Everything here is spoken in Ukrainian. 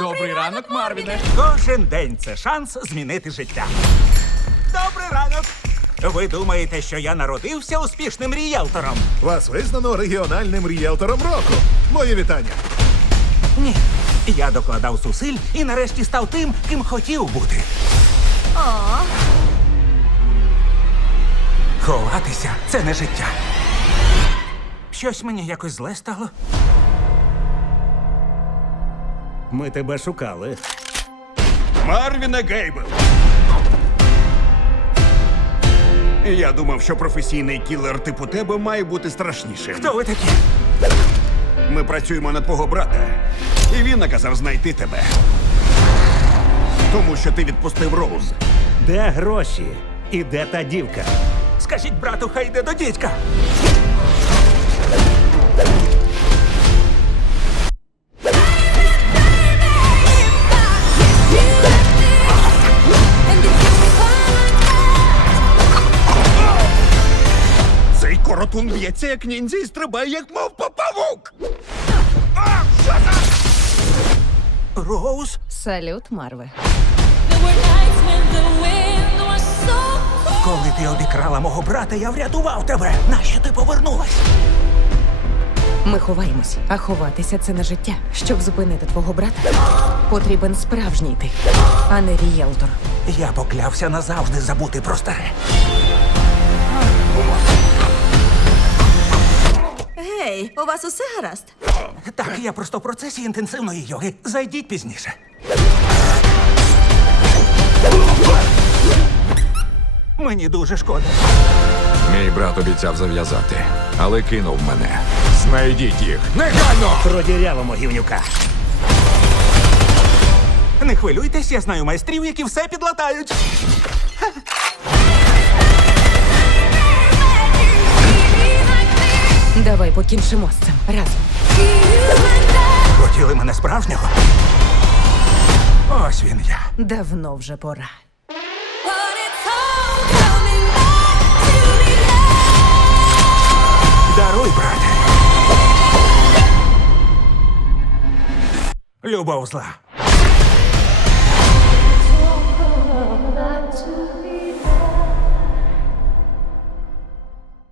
Добрий ранок, Марвіне. Добрий ранок. Кожен день це шанс змінити життя. Добрий ранок. Ви думаєте, що я народився успішним рієлтором? Вас визнано регіональним рієлтором року. Моє вітання. Ні. Я докладав зусиль і нарешті став тим, ким хотів бути. О. Ховатися це не життя. Щось мені якось зле стало. Ми тебе шукали. Марвіне Гейбл! Я думав, що професійний кілер типу тебе має бути страшнішим. Хто ви такі? Ми працюємо на твого брата, і він наказав знайти тебе, тому що ти відпустив роуз. Де гроші? І де та дівка? Скажіть, брату, хай йде до дідька. б'ється, Як ніндзя і стрибає, як мав Роуз? Салют, Марве. Коли ти обікрала мого брата, я врятував тебе. Нащо ти повернулась? Ми ховаємось. а ховатися це на життя. Щоб зупинити твого брата, потрібен справжній ти. а не Ріелтор. Я поклявся назавжди забути про старе. Ей, у вас усе гаразд. Так, я просто в процесі інтенсивної йоги. Зайдіть пізніше. Мені дуже шкода. Мій брат обіцяв зав'язати, але кинув мене. Знайдіть їх. Негайно! Проділяло Могівнюка. Не хвилюйтесь, я знаю майстрів, які все підлатають. покінчимо з цим Разом. Хотіли мене справжнього. Ось він я. Давно вже пора. Даруй, брате. Любов зла.